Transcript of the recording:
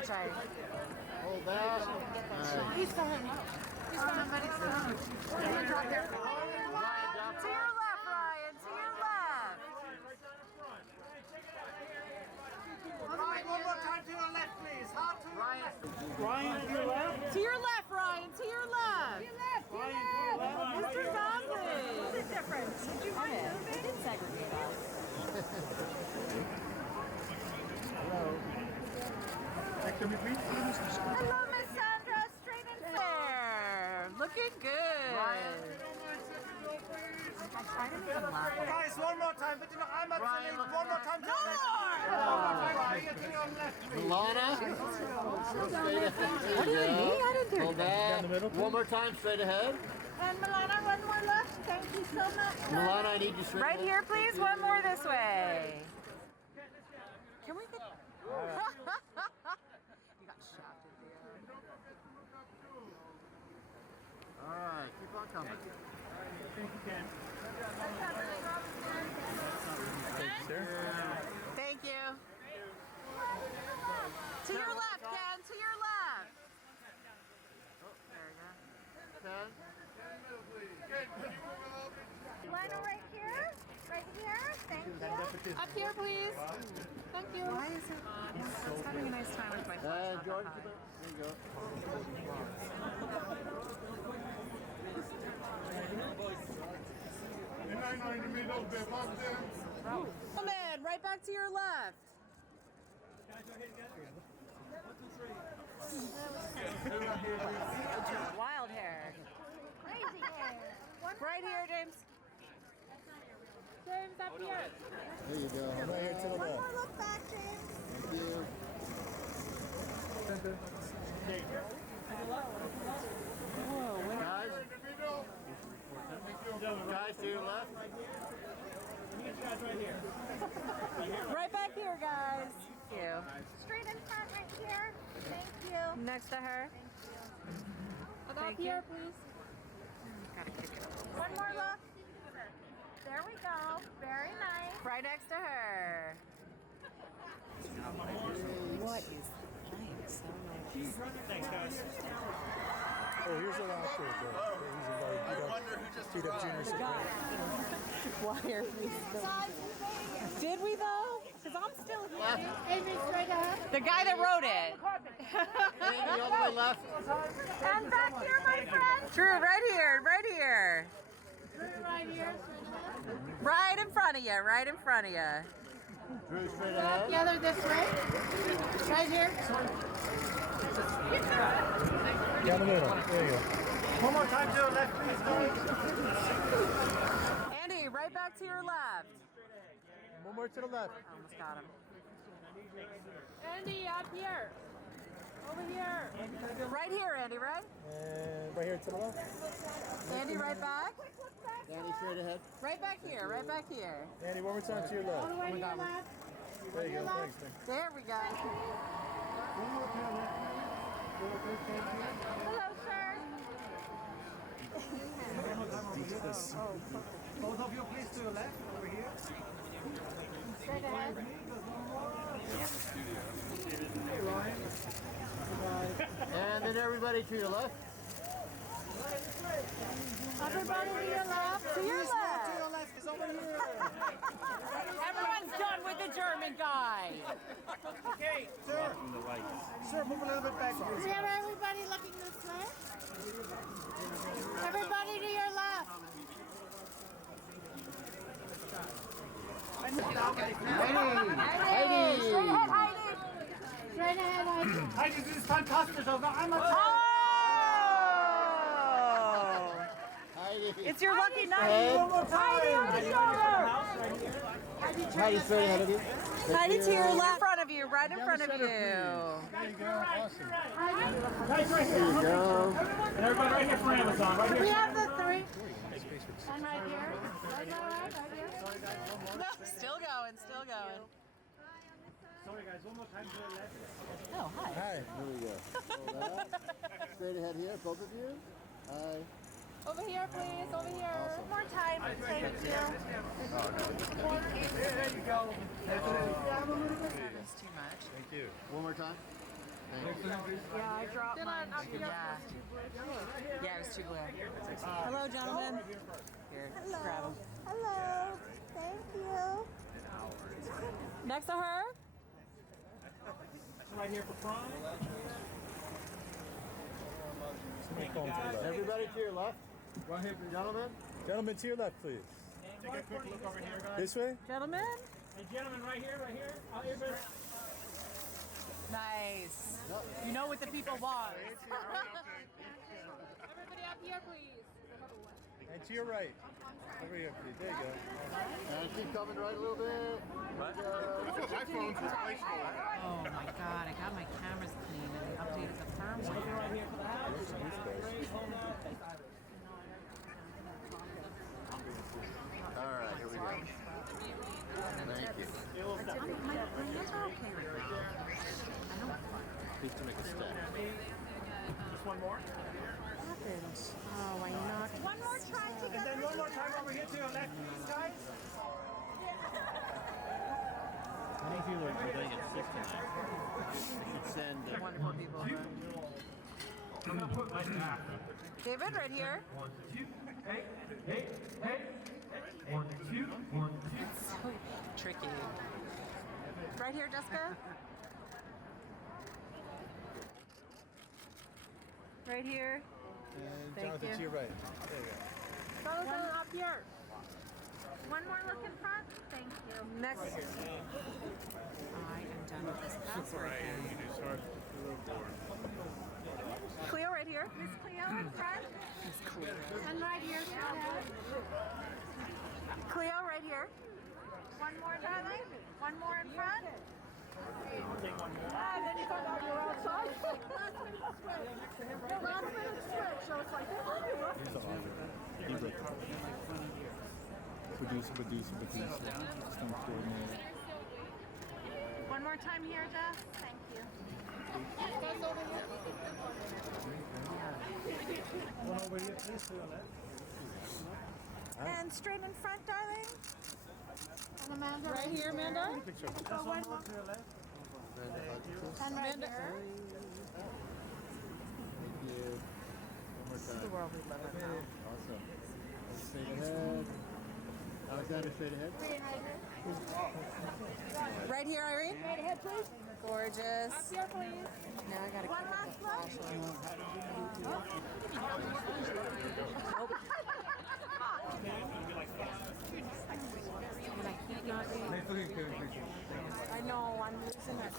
I'll try. Hold that. Right. He's coming. He's coming, but he's coming. We're gonna drop there. To your left, Ryan. To your left. Ryan, one more time to your left, please. Hard to Ryan. Ryan, to your left. To your left, Ryan. To your left. Ryan, to your left. Mr. Gosley. What's the difference? Did you want to move it? Didn't segregate us. Hello. Hello, Miss Sandra. Straight and There. Looking good. I try to make him laugh. Guys, one more time. Bitte noch einmal Ryan, zunächst. One more time. No more. Ryan, to your left, please. Milana. What do you mean? I didn't do Hold that. One more time, straight ahead. And Milana, one more left. Thank you so much. Milana, I need you straight Right ahead. here, please. One more this way. Can we get... You got shafted there. All right, keep on coming. Thank you. To your left, Ken. To your left. Oh, there we go. Ken. Lionel, right here. Right here. Thank you. Up here, please. Thank you. Why is it? I was having a nice time with my friends. Jordan, there you go. Come in, right back to your left. Wild hair. Crazy hair. One more Right here, James. James, up here. There you go. Right here to the One left. more look back, James. Thank you. Guys. Guys to your left. Right back here, guys. Thank you. Straight in front, right here. Thank you. Next to her. Up here, please. Gotta kick it up. One more look. There we go. Very nice. Right next to her. What is? I am so nervous. Thanks, guys. Oh, here's a lot for it. I wonder who just Why are we still? Did we though? Because I'm still here. Amy, straight ahead. The guy that wrote it. Amy, all the way left. And back here, my friend. Drew, right here, right here. Right here. Straight ahead. Right in front of you, right in front of you. Drew, straight ahead. The other this way. Right here. Down the middle. There you go. One more time to your left, please, guys. Andy, right back to your left. One more to the left. Almost got him. Andy, up here. Over here. Right here, Andy, right? And right here to the left. Andy, right back. Danny, straight ahead. Right back here, right back here. Andy, one more time to your All the left. way to your left. There you go. Thanks, man. There we go. Hello, sir. Both of you, please, to your left, over here. Straight ahead. Hey, Ryan. And then everybody to your left. Everybody to your left. To your To left. your left is over here. Everyone's done with the German guy. Okay, sir. Sir, move a little bit back, Do please. we have everybody looking this way? Everybody to your left. Heidi. Straight ahead, Heidi. Heidi, this is fantastisch. Also noch einmal. Oh! Heidi. It's your lucky night. Head. Heidi on the shoulder. Heidi, straight ahead of you. Heidi to your left. In front of you, right in front of you. There you go. Awesome. Guys, right here. There you go. And everybody right here for Amazon. Right We here. have the three. And right here. Right here. No, still going, still going. Sorry, guys. One more time to your left. Oh, hi. Hi. There we go. Hold that. Straight ahead here, both of you. Hi. Over here, please. Over here. One more time. Thank you. There you go. That is too much. Thank you. One more time. Yeah, I dropped mine. Yeah, it was too blue. Hello, gentlemen. Here, grab them. Hello. Thank you. Next to her. Right here for prom. Somebody phone to the left. Everybody to your left. Right here, Gentlemen. gentlemen, to your left, please. Take a quick look over here, guys. This way. Gentlemen. Hey, gentlemen, right here, right here. Out here, guys. Nice. You know what the people want. Everybody up here, please. And to your right. Over here, please. There you go. And keep coming right a little bit. What? Oh my God! I got my cameras clean and they updated the firmware. Right here for the house. Raise, hold up. All right, here we go. Thank you. My hands are okay right now. Please to make a step. Just one more. Happened. Oh, I knocked. One more try And together. then one more time over here to your left, please, guys. How many people are going at 6 tonight? I should send. Wonderful people. I'm gonna put my back. David, right here. 1, 2, hey, hey, hey. 1, 2, 1, 2. Tricky. Right here, Jessica. Right here. And Thank Jonathan, you. to your right. There you go. One up here. One more look in front. Thank you. Next. I am done with this password thing. Cleo, right here. Miss Cleo in front. Cleo. And right here. Cleo, right here. One more, darling. One more in front. And then you found out you're outside. Last minute switch. So it's like, He's the author. He's like producer. Stunt coordinator. One more time here, Jess. Thank you. One over here, please, to your left. And straight in front, darling. And Amanda. right here, Amanda. Just one more to your left. And right Amanda. here. Thank you. One more This is the time. world we live in now. Awesome. Straight ahead. Alexander, straight ahead. Right here, Irene. Right ahead, please. Gorgeous. Up here, please. Now I gotta One keep last the look. And I can't not read. I know, I'm losing it.